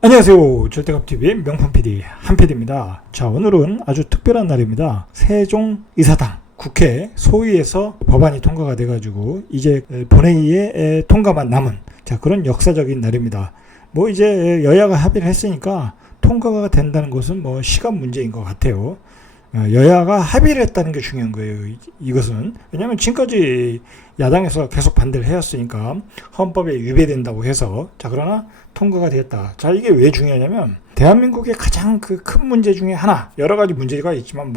안녕하세요. 절대갑TV의 명품 PD 한PD입니다. 자, 오늘은 아주 특별한 날입니다. 세종이사당 국회 소위에서 법안이 통과가 돼가지고 이제 본회의에 통과만 남은 그런 역사적인 날입니다. 이제 여야가 합의를 했으니까 통과가 된다는 것은 시간 문제인 것 같아요. 여야가 합의를 했다는 게 중요한 거예요. 이것은 왜냐하면 지금까지 야당에서 계속 반대를 해왔으니까 헌법에 위배된다고 해서 그러나 통과가 되었다. 이게 왜 중요하냐면 대한민국의 가장 큰 문제 중에 하나, 여러 가지 문제가 있지만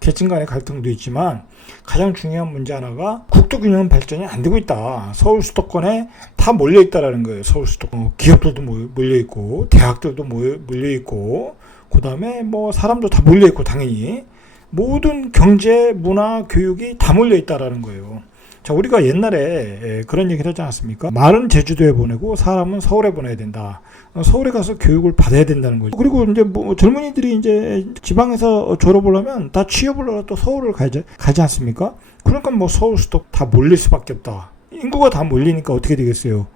계층 간의 갈등도 있지만 가장 중요한 문제 하나가 국토 균형 발전이 안 되고 있다. 서울 수도권에 다 몰려 있다라는 거예요. 서울 수도권 기업들도 몰려 있고 대학들도 몰려 있고 그 다음에 사람도 다 몰려 있고 당연히 모든 경제, 문화, 교육이 다 몰려 있다라는 거예요. 우리가 옛날에 그런 얘기를 하지 않았습니까? 말은 제주도에 보내고 사람은 서울에 보내야 된다. 서울에 가서 교육을 받아야 된다는 거죠. 그리고 이제 젊은이들이 이제 지방에서 졸업을 하면 다 취업을 하러 또 서울을 가지 않습니까? 그러니까 서울 수도 다 몰릴 수밖에 없다. 인구가 다 몰리니까 어떻게 되겠어요?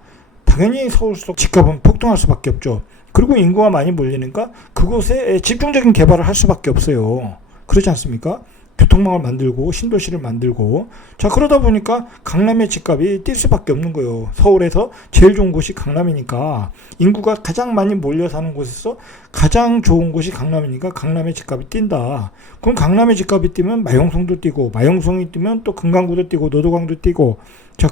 당연히 서울 수도 집값은 폭등할 수밖에 없죠. 그리고 인구가 많이 몰리니까 그곳에 집중적인 개발을 할 수밖에 없어요. 그렇지 않습니까? 교통망을 만들고 신도시를 만들고 그러다 보니까 강남의 집값이 뛸 수밖에 없는 거예요. 서울에서 제일 좋은 곳이 강남이니까 인구가 가장 많이 몰려 사는 곳에서 가장 좋은 곳이 강남이니까 강남의 집값이 뛴다. 그럼 강남의 집값이 뛰면 마용성도 뛰고 마용성이 뛰면 또 금강구도 뛰고 노도강도 뛰고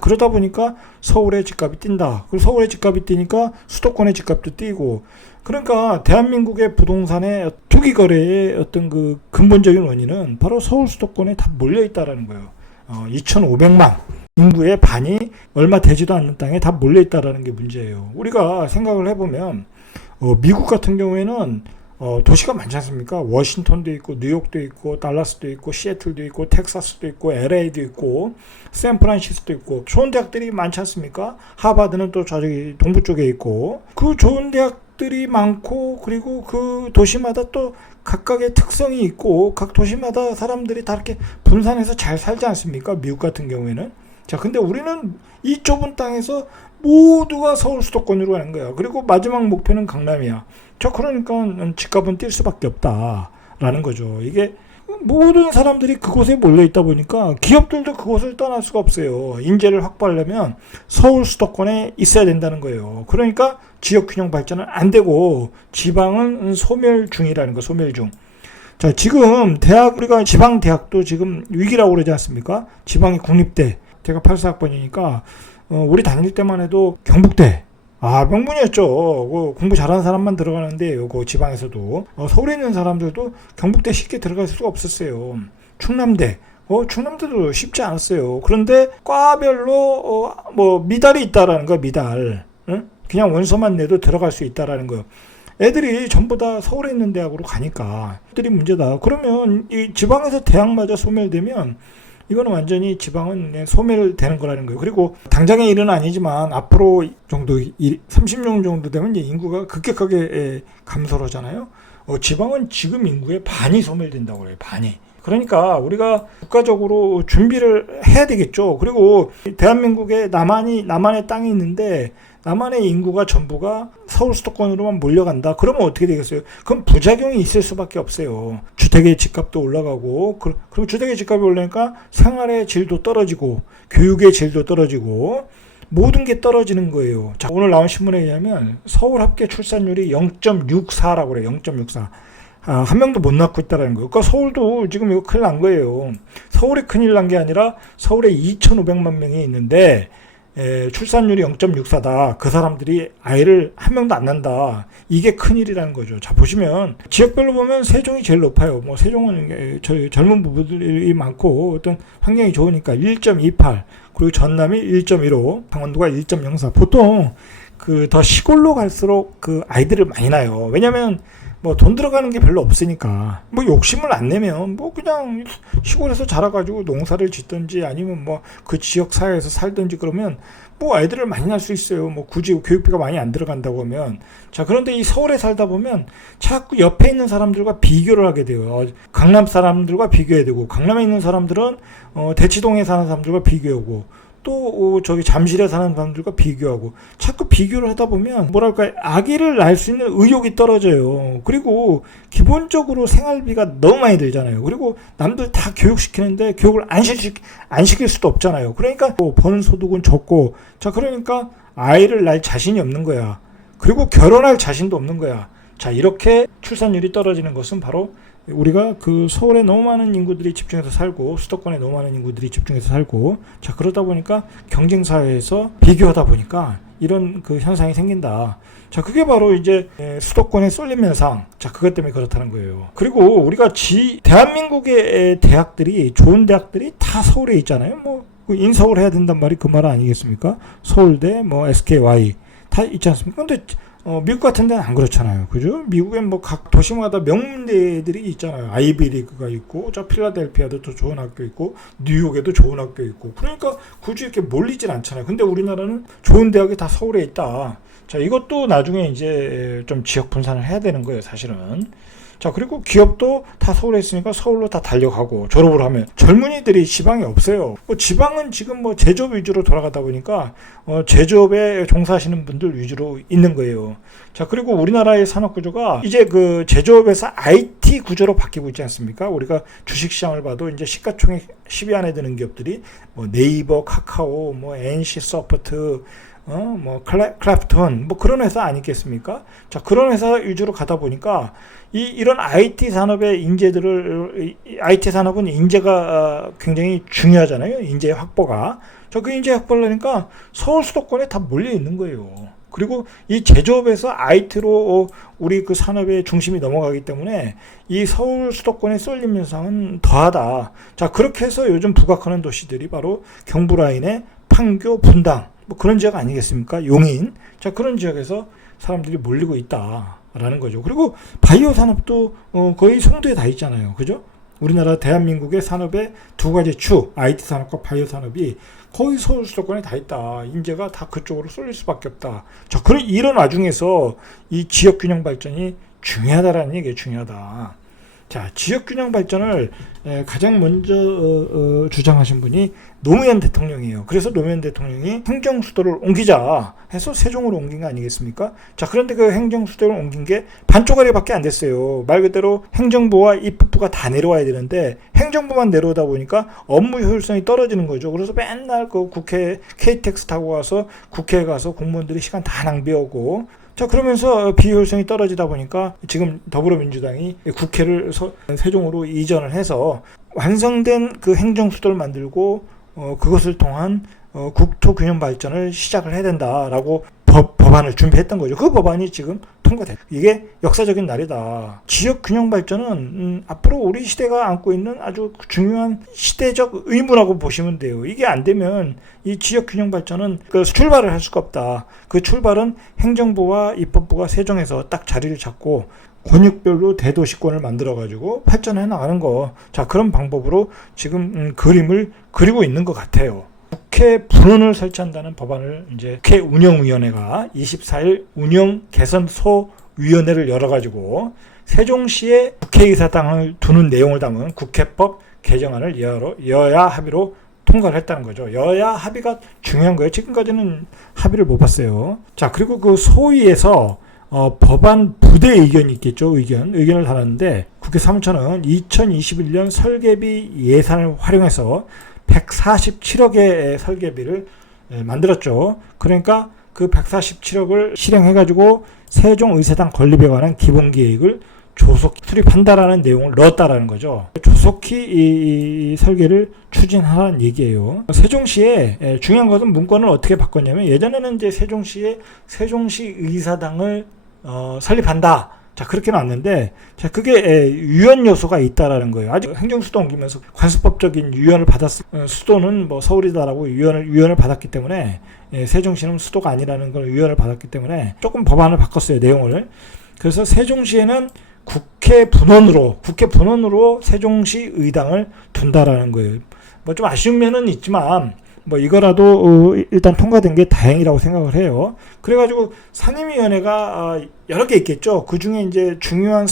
그러다 보니까 서울의 집값이 뛴다. 그리고 서울의 집값이 뛰니까 수도권의 집값도 뛰고 그러니까 대한민국의 부동산의 투기 거래의 어떤 근본적인 원인은 바로 서울 수도권에 다 몰려 있다라는 거예요. 2,500만 인구의 반이 얼마 되지도 않는 땅에 다 몰려 있다라는 게 문제예요. 우리가 생각을 해보면 미국 같은 경우에는 도시가 많지 않습니까? 워싱턴도 있고 뉴욕도 있고 달라스도 있고 시애틀도 있고 텍사스도 있고 LA도 있고 샌프란시스코도 있고 좋은 대학들이 많지 않습니까? 하버드는 또 저기 동부 쪽에 있고 그 좋은 대학들이 많고 그리고 그 도시마다 또 각각의 특성이 있고 각 도시마다 사람들이 다 이렇게 분산해서 잘 살지 않습니까? 미국 같은 경우에는. 근데 우리는 이 좁은 땅에서 모두가 서울 수도권으로 가는 거야. 그리고 마지막 목표는 강남이야. 그러니까 집값은 뛸 수밖에 없다라는 거죠. 이게 모든 사람들이 그곳에 몰려 있다 보니까 기업들도 그곳을 떠날 수가 없어요. 인재를 확보하려면 서울 수도권에 있어야 된다는 거예요. 그러니까 지역균형 발전은 안 되고 지방은 소멸 중이라는 거, 소멸 중. 지금 우리가 지방 대학도 지금 위기라고 그러지 않습니까? 지방이 국립대. 제가 84학번이니까 우리 다닐 때만 해도 경북대. 명문이었죠. 공부 잘하는 사람만 들어가는데 요거 지방에서도 서울에 있는 사람들도 경북대 쉽게 들어갈 수가 없었어요. 충남대. 충남대도 쉽지 않았어요. 그런데 과별로 미달이 있다라는 거, 미달. 응? 그냥 원서만 내도 들어갈 수 있다라는 거예요. 애들이 전부 다 서울에 있는 대학으로 가니까 애들이 문제다. 그러면 이 지방에서 대학마저 소멸되면 이거는 완전히 지방은 소멸되는 거라는 거예요. 그리고 당장의 일은 아니지만 앞으로 정도 30년 정도 되면 이제 인구가 급격하게 감소를 하잖아요. 지방은 지금 인구의 반이 소멸된다고 그래요. 반이. 그러니까 우리가 국가적으로 준비를 해야 되겠죠. 그리고 대한민국에 남한의 땅이 있는데 남한의 인구가 전부가 서울 수도권으로만 몰려간다. 그러면 어떻게 되겠어요? 그럼 부작용이 있을 수밖에 없어요. 주택의 집값도 올라가고 그리고 주택의 집값이 올라니까 생활의 질도 떨어지고 교육의 질도 떨어지고 모든 게 떨어지는 거예요. 오늘 나온 신문에 의하면 서울 합계 출산율이 0.64라고 그래요. 0.64. 한 명도 못 낳고 있다는 거예요. 그러니까 서울도 지금 이거 큰일 난 거예요. 서울이 큰일 난 게 아니라 서울에 2,500만 명이 있는데 출산율이 0.64다. 그 사람들이 아이를 한 명도 안 낳는다. 이게 큰일이라는 거죠. 보시면 지역별로 보면 세종이 제일 높아요. 세종은 젊은 부부들이 많고 어떤 환경이 좋으니까 1.28. 그리고 전남이 1.15. 강원도가 1.04. 보통 더 시골로 갈수록 아이들을 많이 낳아요. 왜냐면 돈 들어가는 게 별로 없으니까 욕심을 안 내면 그냥 시골에서 자라가지고 농사를 짓든지 아니면 그 지역 사회에서 살든지 그러면 아이들을 많이 낳을 수 있어요. 굳이 교육비가 많이 안 들어간다고 하면. 그런데 이 서울에 살다 보면 자꾸 옆에 있는 사람들과 비교를 하게 돼요. 강남 사람들과 비교해야 되고 강남에 있는 사람들은 대치동에 사는 사람들과 비교하고 또 저기 잠실에 사는 사람들과 비교하고 자꾸 비교를 하다 보면 뭐랄까 아기를 낳을 수 있는 의욕이 떨어져요. 그리고 기본적으로 생활비가 너무 많이 들잖아요. 그리고 남들 다 교육시키는데 교육을 안 시킬 수도 없잖아요. 그러니까 버는 소득은 적고 자 그러니까 아이를 낳을 자신이 없는 거야. 그리고 결혼할 자신도 없는 거야. 자 이렇게 출산율이 떨어지는 것은 바로 우리가 그 서울에 너무 많은 인구들이 집중해서 살고 수도권에 너무 많은 인구들이 집중해서 살고 자 그러다 보니까 경쟁사회에서 비교하다 보니까 이런 그 현상이 생긴다. 자 그게 바로 이제 수도권의 쏠림 현상. 자 그것 때문에 그렇다는 거예요. 그리고 우리가 대한민국의 대학들이 좋은 대학들이 다 서울에 있잖아요. 뭐 인서울 해야 된단 말이 그 말 아니겠습니까? 서울대, 뭐 SKY 다 있지 않습니까? 근데 미국 같은 데는 안 그렇잖아요. 그죠? 미국엔 뭐 각 도시마다 명문대들이 있잖아요. 아이비리그가 있고, 저 필라델피아도 또 좋은 학교 있고, 뉴욕에도 좋은 학교 있고. 그러니까 굳이 이렇게 몰리진 않잖아요. 근데 우리나라는 좋은 대학이 다 서울에 있다. 자, 이것도 나중에 이제 좀 지역 분산을 해야 되는 거예요, 사실은. 자, 그리고 기업도 다 서울에 있으니까 서울로 다 달려가고 졸업을 하면 젊은이들이 지방에 없어요. 지방은 지금 뭐 제조업 위주로 돌아가다 보니까 제조업에 종사하시는 분들 위주로 있는 거예요. 자, 그리고 우리나라의 산업 구조가 이제 그 제조업에서 IT 구조로 바뀌고 있지 않습니까? 우리가 주식 시장을 봐도 이제 시가총액 10위 안에 드는 기업들이 뭐 네이버, 카카오, 뭐 NC 소프트, 뭐 클래프톤 뭐 그런 회사 아니겠습니까? 자, 그런 회사 위주로 가다 보니까 이런 IT 산업의 IT 산업은 인재가 굉장히 중요하잖아요. 인재 확보가. 자, 그 인재 확보를 하니까 서울 수도권에 다 몰려 있는 거예요. 그리고 이 제조업에서 IT로 우리 그 산업의 중심이 넘어가기 때문에 이 서울 수도권의 쏠림 현상은 더하다. 자, 그렇게 해서 요즘 부각하는 도시들이 바로 경부라인의 판교, 분당 뭐 그런 지역 아니겠습니까? 용인. 자, 그런 지역에서 사람들이 몰리고 있다라는 거죠. 그리고 바이오 산업도 거의 송도에 다 있잖아요. 그죠? 우리나라 대한민국의 산업의 두 가지 축, IT 산업과 바이오 산업이 거의 서울 수도권에 다 있다. 인재가 다 그쪽으로 쏠릴 수밖에 없다. 자, 이런 와중에서 이 지역 균형 발전이 중요하다라는 얘기가 중요하다. 자, 지역균형 발전을 가장 먼저 주장하신 분이 노무현 대통령이에요. 그래서 노무현 대통령이 행정수도를 옮기자 해서 세종으로 옮긴 거 아니겠습니까? 자, 그런데 그 행정수도를 옮긴 게 반쪽짜리밖에 안 됐어요. 말 그대로 행정부와 입법부가 다 내려와야 되는데 행정부만 내려오다 보니까 업무 효율성이 떨어지는 거죠. 그래서 맨날 그 국회 KTX 타고 가서 국회에 가서 공무원들이 시간 다 낭비하고 자, 그러면서 비효율성이 떨어지다 보니까 지금 더불어민주당이 국회를 세종으로 이전을 해서 완성된 그 행정수도를 만들고 그것을 통한 국토균형 발전을 시작을 해야 된다라고 법안을 준비했던 거죠. 그 법안이 지금 통과됐다. 이게 역사적인 날이다. 지역균형 발전은 앞으로 우리 시대가 안고 있는 아주 중요한 시대적 의무라고 보시면 돼요. 이게 안 되면 이 지역균형 발전은 그 출발을 할 수가 없다. 그 출발은 행정부와 입법부가 세종에서 딱 자리를 잡고 권역별로 대도시권을 만들어가지고 발전해 나가는 거. 자, 그런 방법으로 지금 그림을 그리고 있는 것 같아요. 국회 분원을 설치한다는 법안을 이제 국회 운영위원회가 24일 운영 개선소위원회를 열어가지고 세종시에 국회의사당을 두는 내용을 담은 국회법 개정안을 여야 합의로 통과를 했다는 거죠. 여야 합의가 중요한 거예요. 지금까지는 합의를 못 봤어요. 자, 그리고 그 소위에서 법안 부대 의견이 있겠죠. 의견을 달았는데 국회 사무처는 2021년 설계비 예산을 활용해서 147억의 설계비를 만들었죠. 그러니까 그 147억을 실행해가지고 세종의사당 건립에 관한 기본계획을 조속히 수립한다라는 내용을 넣었다라는 거죠. 조속히 이 설계를 추진하라는 얘기예요. 세종시에 중요한 것은 문건을 어떻게 바꿨냐면 예전에는 이제 세종시 의사당을 설립한다. 자, 그렇게 나왔는데, 자, 그게 유연 요소가 있다라는 거예요. 아직 행정수도 옮기면서 관습법적인 유연을 수도는 뭐 서울이다라고 유연을 받았기 때문에, 세종시는 수도가 아니라는 걸 유연을 받았기 때문에 조금 법안을 바꿨어요, 내용을. 그래서 세종시에는 국회 분원으로 세종시 의당을 둔다라는 거예요. 뭐 좀 아쉬운 면은 있지만, 뭐 이거라도 일단 통과된 게 다행이라고 생각을 해요. 그래가지고 상임위원회가 여러 개 있겠죠. 그 중에 이제 중요한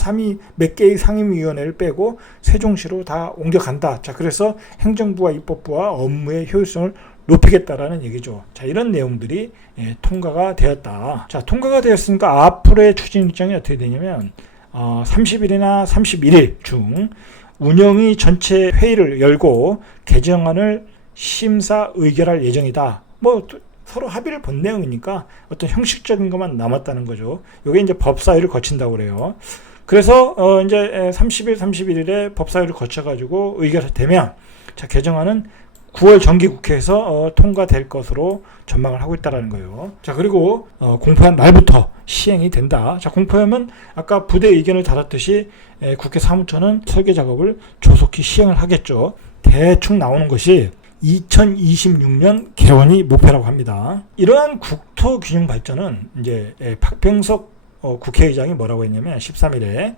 몇 개의 상임위원회를 빼고 세종시로 다 옮겨간다. 자, 그래서 행정부와 입법부와 업무의 효율성을 높이겠다라는 얘기죠. 자, 이런 내용들이 통과가 되었다. 자, 통과가 되었으니까 앞으로의 추진 일정이 어떻게 되냐면 30일이나 31일 중 운영위 전체 회의를 열고 개정안을 심사 의결할 예정이다. 뭐 서로 합의를 본 내용이니까 어떤 형식적인 것만 남았다는 거죠. 이게 이제 법사위를 거친다고 그래요. 그래서 이제 30일, 31일에 법사위를 거쳐가지고 의결되면 자, 개정안은 9월 정기국회에서 통과될 것으로 전망을 하고 있다는 거예요. 자, 그리고 공포한 날부터 시행이 된다. 자, 공포하면 아까 부대 의견을 달았듯이 국회 사무처는 설계 작업을 조속히 시행을 하겠죠. 대충 나오는 것이 2026년 개원이 목표라고 합니다. 이러한 국토균형 발전은 이제 박병석 국회의장이 뭐라고 했냐면 13일에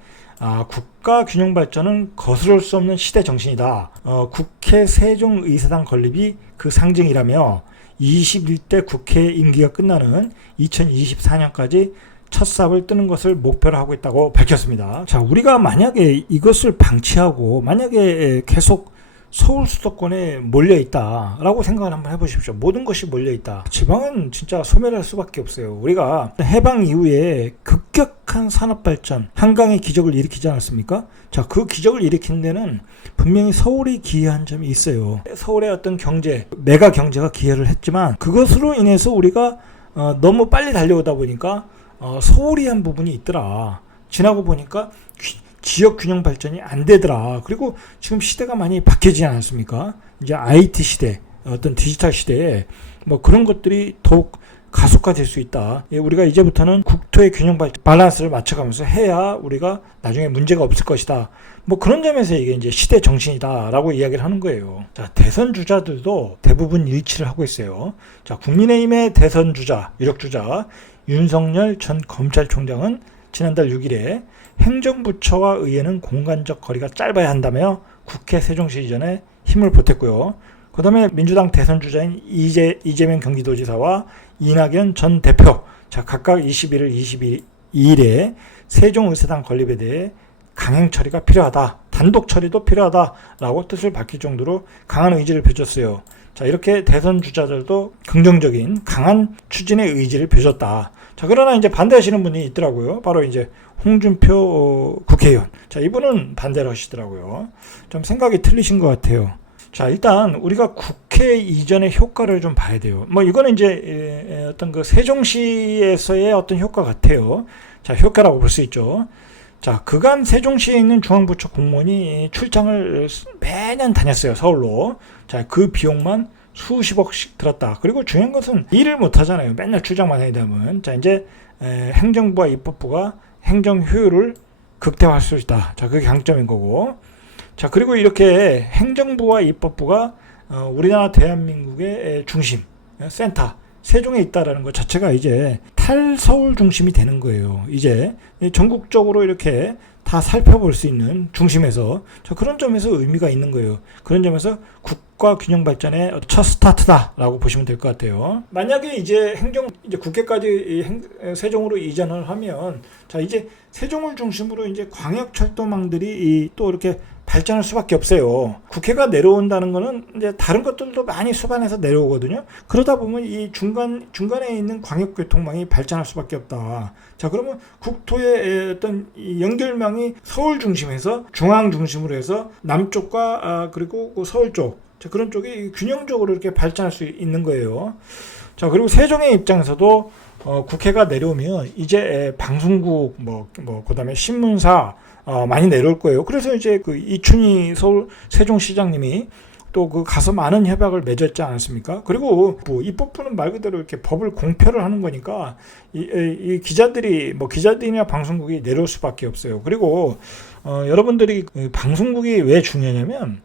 국가균형 발전은 거스를 수 없는 시대 정신이다. 국회 세종의사당 건립이 그 상징이라며 21대 국회 임기가 끝나는 2024년까지 첫 삽을 뜨는 것을 목표로 하고 있다고 밝혔습니다. 자, 우리가 만약에 이것을 방치하고 만약에 계속 서울 수도권에 몰려있다라고 생각을 한번 해보십시오. 모든 것이 몰려있다. 지방은 진짜 소멸할 수밖에 없어요. 우리가 해방 이후에 급격한 산업발전, 한강의 기적을 일으키지 않았습니까? 자, 그 기적을 일으킨 데는 분명히 서울이 기여한 점이 있어요. 서울의 어떤 경제, 메가 경제가 기여를 했지만 그것으로 인해서 우리가 너무 빨리 달려오다 보니까 서울이 한 부분이 있더라. 지나고 보니까 지역 균형 발전이 안 되더라. 그리고 지금 시대가 많이 바뀌지 않았습니까? 이제 IT 시대, 어떤 디지털 시대에 뭐 그런 것들이 더욱 가속화될 수 있다. 우리가 이제부터는 국토의 균형 발전, 밸런스를 맞춰가면서 해야 우리가 나중에 문제가 없을 것이다. 뭐 그런 점에서 이게 이제 시대 정신이다라고 이야기를 하는 거예요. 자, 대선 주자들도 대부분 일치를 하고 있어요. 자, 국민의힘의 대선 주자, 유력 주자 윤석열 전 검찰총장은 지난달 6일에 행정부처와 의회는 공간적 거리가 짧아야 한다며 국회 세종시 이전에 힘을 보탰고요. 그 다음에 민주당 대선 주자인 이재명 경기도지사와 이낙연 전 대표, 자, 각각 21일, 22일에 세종의사당 건립에 대해 강행 처리가 필요하다, 단독 처리도 필요하다라고 뜻을 밝힐 정도로 강한 의지를 펼쳤어요. 자, 이렇게 대선 주자들도 긍정적인 강한 추진의 의지를 펼쳤다. 자, 그러나 이제 반대하시는 분이 있더라고요. 바로 이제 홍준표 국회의원. 자, 이분은 반대를 하시더라고요. 좀 생각이 틀리신 것 같아요. 자, 일단 우리가 국회 이전의 효과를 좀 봐야 돼요. 뭐 이거는 이제 어떤 그 세종시에서의 어떤 효과 같아요. 자, 효과라고 볼 수 있죠. 자, 그간 세종시에 있는 중앙부처 공무원이 출장을 매년 다녔어요. 서울로. 자, 그 비용만 수십억씩 들었다. 그리고 중요한 것은 일을 못 하잖아요. 맨날 출장만 해야 되면. 자, 이제 행정부와 입법부가 행정 효율을 극대화할 수 있다. 자, 그게 강점인 거고. 자, 그리고 이렇게 행정부와 입법부가 우리나라 대한민국의 중심, 센터, 세종에 있다라는 것 자체가 이제 탈서울 중심이 되는 거예요. 이제 전국적으로 이렇게 다 살펴볼 수 있는 중심에서, 자, 그런 점에서 의미가 있는 거예요. 그런 점에서 국가 균형 발전의 첫 스타트다라고 보시면 될 것 같아요. 만약에 이제 이제 국회까지 세종으로 이전을 하면, 자, 이제 세종을 중심으로 이제 광역철도망들이 또 이렇게 발전할 수밖에 없어요. 국회가 내려온다는 거는 이제 다른 것들도 많이 수반해서 내려오거든요. 그러다 보면 이 중간에 있는 광역교통망이 발전할 수밖에 없다. 자, 그러면 국토의 어떤 연결망이 서울 중심에서 중앙 중심으로 해서 남쪽과 그리고 그 서울 쪽, 자, 그런 쪽이 균형적으로 이렇게 발전할 수 있는 거예요. 자, 그리고 세종의 입장에서도 국회가 내려오면 이제 방송국 그다음에 신문사 많이 내려올 거예요. 그래서 이제 그 이춘희 서울 세종시장님이 또 그 가서 많은 협약을 맺었지 않았습니까? 그리고 입법부는 말 그대로 이렇게 법을 공표를 하는 거니까 이 기자들이나 방송국이 내려올 수밖에 없어요. 그리고 여러분들이 방송국이 왜 중요하냐면,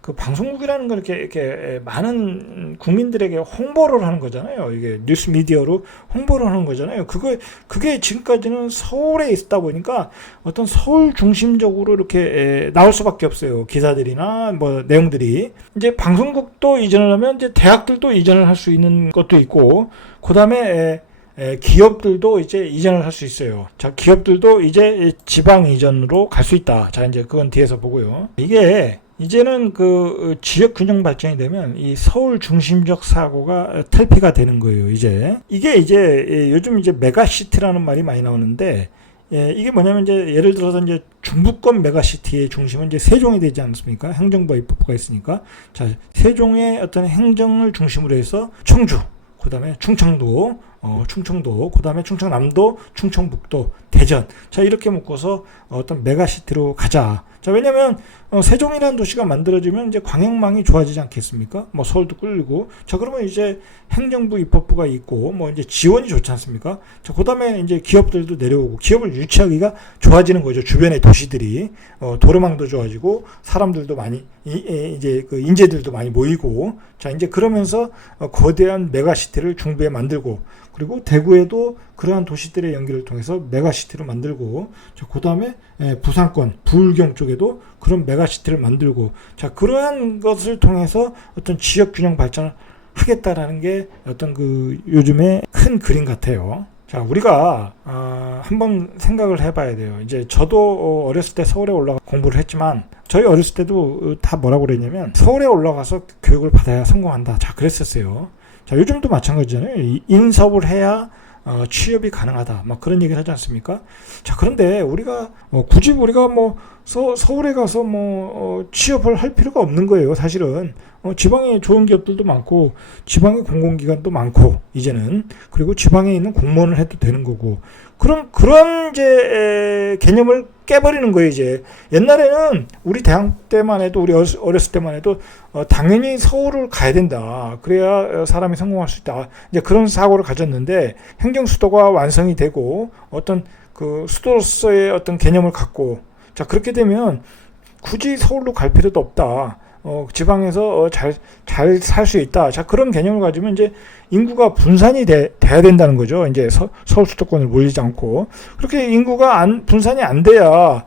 그 방송국이라는 건 이렇게 많은 국민들에게 홍보를 하는 거잖아요. 이게 뉴스 미디어로 홍보를 하는 거잖아요. 그게 지금까지는 서울에 있다 보니까 어떤 서울 중심적으로 이렇게 나올 수밖에 없어요. 기사들이나 뭐 내용들이. 이제 방송국도 이전을 하면 이제 대학들도 이전을 할 수 있는 것도 있고, 그 다음에 기업들도 이제 이전을 할 수 있어요. 자, 기업들도 이제 지방 이전으로 갈 수 있다. 자, 이제 그건 뒤에서 보고요. 이게 이제는 그 지역 균형 발전이 되면 이 서울 중심적 사고가 탈피가 되는 거예요. 이게 이제 요즘 이제 메가시티라는 말이 많이 나오는데, 이게 뭐냐면 이제 예를 들어서 이제 중부권 메가시티의 중심은 이제 세종이 되지 않습니까? 행정부와 입법부가 있으니까. 자, 세종의 어떤 행정을 중심으로 해서 청주, 그다음에 충청도, 그다음에 충청남도, 충청북도, 대전. 자, 이렇게 묶어서 어떤 메가시티로 가자. 자, 왜냐면 세종이라는 도시가 만들어지면 이제 광역망이 좋아지지 않겠습니까? 뭐 서울도 끌리고. 자, 그러면 이제 행정부, 입법부가 있고 뭐 이제 지원이 좋지 않습니까? 자, 그다음에 이제 기업들도 내려오고 기업을 유치하기가 좋아지는 거죠. 주변의 도시들이 도로망도 좋아지고 사람들도 많이 이제 그 인재들도 많이 모이고. 자, 이제 그러면서 거대한 메가시티를 중부에 만들고, 그리고 대구에도 그러한 도시들의 연결을 통해서 메가시티를 만들고, 자, 그 다음에 부산권, 부울경 쪽에도 그런 메가시티를 만들고, 자, 그러한 것을 통해서 어떤 지역 균형 발전을 하겠다라는 게 어떤 그 요즘의 큰 그림 같아요. 자, 우리가 한번 생각을 해봐야 돼요. 이제 저도 어렸을 때 서울에 올라가 공부를 했지만, 저희 어렸을 때도 다 뭐라고 그랬냐면 서울에 올라가서 교육을 받아야 성공한다. 자, 그랬었어요. 자, 요즘도 마찬가지잖아요. 인서울 해야 취업이 가능하다. 막 그런 얘기를 하지 않습니까? 자, 그런데 우리가 굳이 우리가 뭐 서울에 가서 취업을 할 필요가 없는 거예요. 사실은 지방에 좋은 기업들도 많고 지방에 공공기관도 많고 이제는, 그리고 지방에 있는 공무원을 해도 되는 거고, 그런 이제 개념을 깨버리는 거예요. 이제 옛날에는 우리 대학 때만 해도, 우리 어렸을 때만 해도 당연히 서울을 가야 된다. 그래야 사람이 성공할 수 있다. 이제 그런 사고를 가졌는데, 행정 수도가 완성이 되고 어떤 그 수도로서의 어떤 개념을 갖고, 자, 그렇게 되면 굳이 서울로 갈 필요도 없다. 지방에서 잘 살 수 있다. 자, 그런 개념을 가지면 이제 인구가 분산이 돼야 된다는 거죠. 이제 서울 수도권을 몰리지 않고. 그렇게 인구가 분산이 안 돼야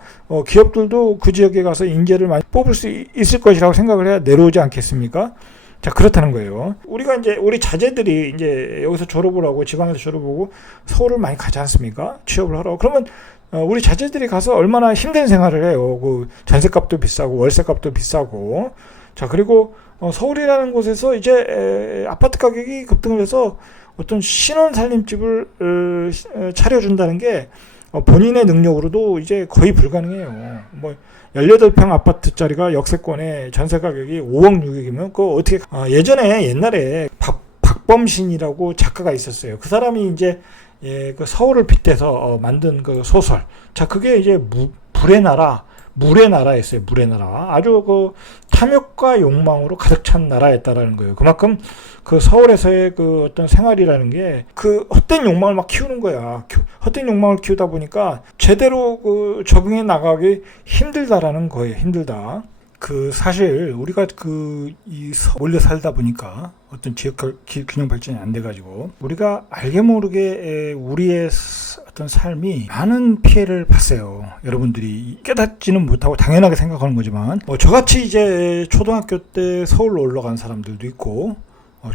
기업들도 그 지역에 가서 인재를 많이 뽑을 수 있을 것이라고 생각을 해야 내려오지 않겠습니까? 자, 그렇다는 거예요. 우리가 이제 우리 자제들이 이제 여기서 졸업을 하고 지방에서 졸업하고 서울을 많이 가지 않습니까? 취업을 하러. 그러면 우리 자제들이 가서 얼마나 힘든 생활을 해요. 그 전세값도 비싸고 월세값도 비싸고. 자, 그리고 서울이라는 곳에서 이제 아파트 가격이 급등을 해서 어떤 신혼 살림집을 차려준다는 게 본인의 능력으로도 이제 거의 불가능해요. 뭐 18평 아파트짜리가 역세권에 전세 가격이 5억 6억이면 그거 어떻게 예전에 옛날에 박범신이라고 작가가 있었어요. 그 사람이 이제 그 서울을 빗대서 만든 그 소설. 자, 그게 이제 불의 나라, 물의 나라였어요. 물의 나라. 아주 그 탐욕과 욕망으로 가득 찬 나라였다라는 거예요. 그만큼 그 서울에서의 그 어떤 생활이라는 게 그 헛된 욕망을 막 키우는 거야. 헛된 욕망을 키우다 보니까 제대로 그 적응해 나가기 힘들다라는 거예요. 힘들다. 그 사실 우리가 몰려 살다 보니까 어떤 지역 균형 발전이 안 돼가지고 우리가 알게 모르게 우리의 어떤 삶이 많은 피해를 봤어요. 여러분들이 깨닫지는 못하고 당연하게 생각하는 거지만 저같이 이제 초등학교 때 서울로 올라간 사람들도 있고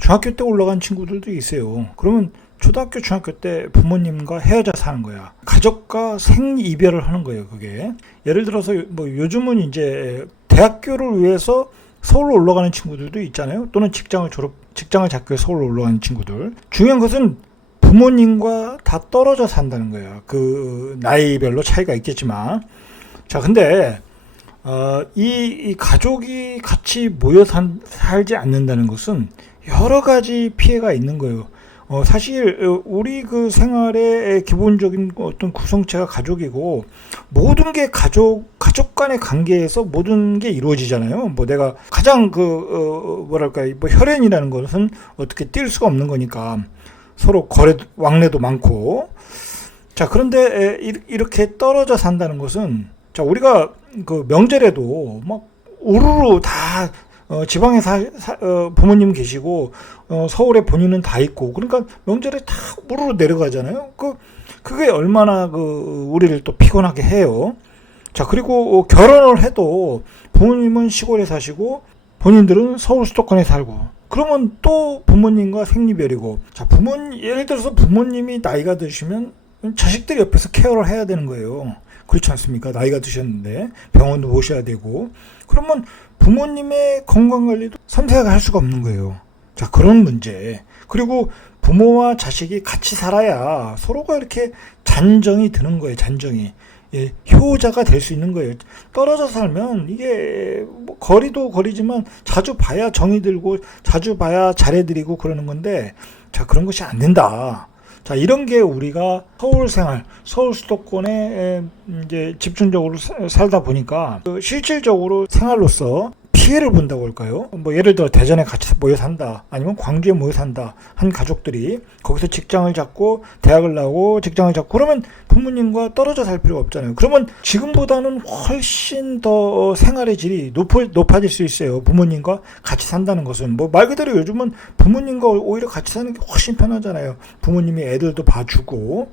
중학교 때 올라간 친구들도 있어요. 그러면 초등학교, 중학교 때 부모님과 헤어져 사는 거야. 가족과 생이별을 하는 거예요, 그게. 예를 들어서 뭐 요즘은 이제 대학교를 위해서 서울로 올라가는 친구들도 있잖아요. 또는 직장을 잡기 위해 서울로 올라가는 친구들. 중요한 것은 부모님과 다 떨어져 산다는 거예요. 그 나이별로 차이가 있겠지만. 자, 근데 이 가족이 같이 모여 살지 않는다는 것은 여러 가지 피해가 있는 거예요. 사실 우리 그 생활의 기본적인 어떤 구성체가 가족이고 모든 게 가족 간의 관계에서 모든 게 이루어지잖아요. 뭐 내가 가장 뭐랄까 뭐 혈연이라는 것은 어떻게 뛸 수가 없는 거니까 서로 왕래도 많고. 자, 그런데 이렇게 떨어져 산다는 것은, 자, 우리가 그 명절에도 막 우르르 다 지방에 부모님 계시고 서울에 본인은 다 있고, 그러니까 명절에 다 우르르 내려가잖아요. 그게 얼마나 우리를 또 피곤하게 해요. 자, 그리고 결혼을 해도 부모님은 시골에 사시고 본인들은 서울 수도권에 살고, 그러면 또 부모님과 생리별이고. 자, 예를 들어서 부모님이 나이가 드시면 자식들이 옆에서 케어를 해야 되는 거예요. 그렇지 않습니까? 나이가 드셨는데 병원도 모셔야 되고, 그러면 부모님의 건강관리도 섬세하게 할 수가 없는 거예요. 자, 그런 문제. 그리고 부모와 자식이 같이 살아야 서로가 이렇게 잔정이 드는 거예요. 잔정이. 예, 효자가 될 수 있는 거예요. 떨어져 살면 이게 뭐 거리도 거리지만 자주 봐야 정이 들고 자주 봐야 잘해드리고 그러는 건데, 자, 그런 것이 안 된다. 자, 이런 게 우리가 서울 생활, 서울 수도권에 이제 집중적으로 살다 보니까 실질적으로 생활로서 피해를 본다고 할까요? 뭐 예를 들어 대전에 같이 모여 산다, 아니면 광주에 모여 산다 한 가족들이 거기서 직장을 잡고 대학을 나오고 직장을 잡고 그러면 부모님과 떨어져 살 필요가 없잖아요. 그러면 지금보다는 훨씬 더 생활의 질이 높아질 수 있어요. 부모님과 같이 산다는 것은 뭐 말 그대로 요즘은 부모님과 오히려 같이 사는 게 훨씬 편하잖아요. 부모님이 애들도 봐주고,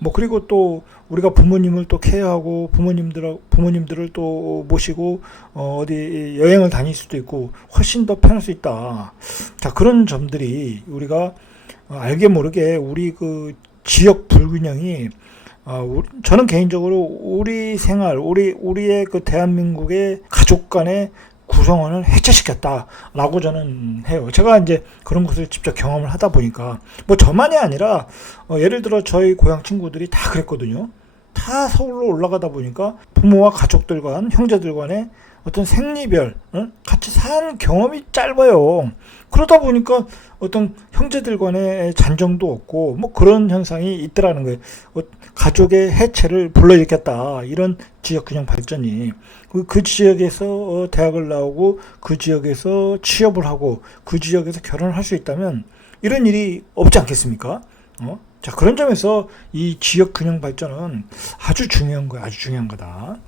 뭐 그리고 또 우리가 부모님을 또 케어하고 부모님들을 또 모시고 어디 여행을 다닐 수도 있고 훨씬 더 편할 수 있다. 자, 그런 점들이 우리가 알게 모르게 우리 그 지역 불균형이 저는 개인적으로 우리 생활, 우리의 그 대한민국의 가족 간의 구성원을 해체시켰다라고 저는 해요. 제가 이제 그런 것을 직접 경험을 하다 보니까 뭐 저만이 아니라 예를 들어 저희 고향 친구들이 다 그랬거든요. 다 서울로 올라가다 보니까 부모와 가족들 간, 형제들 간의 어떤 생리별, 같이 산 경험이 짧아요. 그러다 보니까 어떤 형제들 간의 잔정도 없고 뭐 그런 현상이 있더라는 거예요. 가족의 해체를 불러일으켰다. 이런 지역균형 발전이. 그 지역에서 대학을 나오고 그 지역에서 취업을 하고 그 지역에서 결혼을 할 수 있다면 이런 일이 없지 않겠습니까? 자, 그런 점에서 이 지역균형 발전은 아주 중요한 거야. 아주 중요한 거다.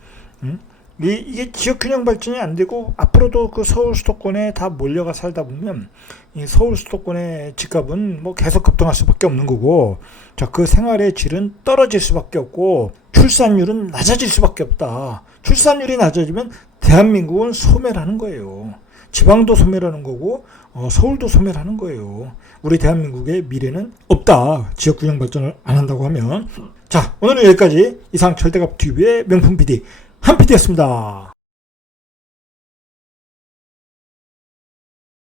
이게 지역균형 발전이 안 되고 앞으로도 그 서울 수도권에 다 몰려가 살다 보면 이 서울 수도권의 집값은 뭐 계속 급등할 수밖에 없는 거고, 자, 그 생활의 질은 떨어질 수밖에 없고 출산율은 낮아질 수밖에 없다. 출산율이 낮아지면 대한민국은 소멸하는 거예요. 지방도 소멸하는 거고 서울도 소멸하는 거예요. 우리 대한민국의 미래는 없다. 지역균형 발전을 안 한다고 하면. 자, 오늘은 여기까지. 이상 절대값TV의 명품 PD 한 PD였습니다.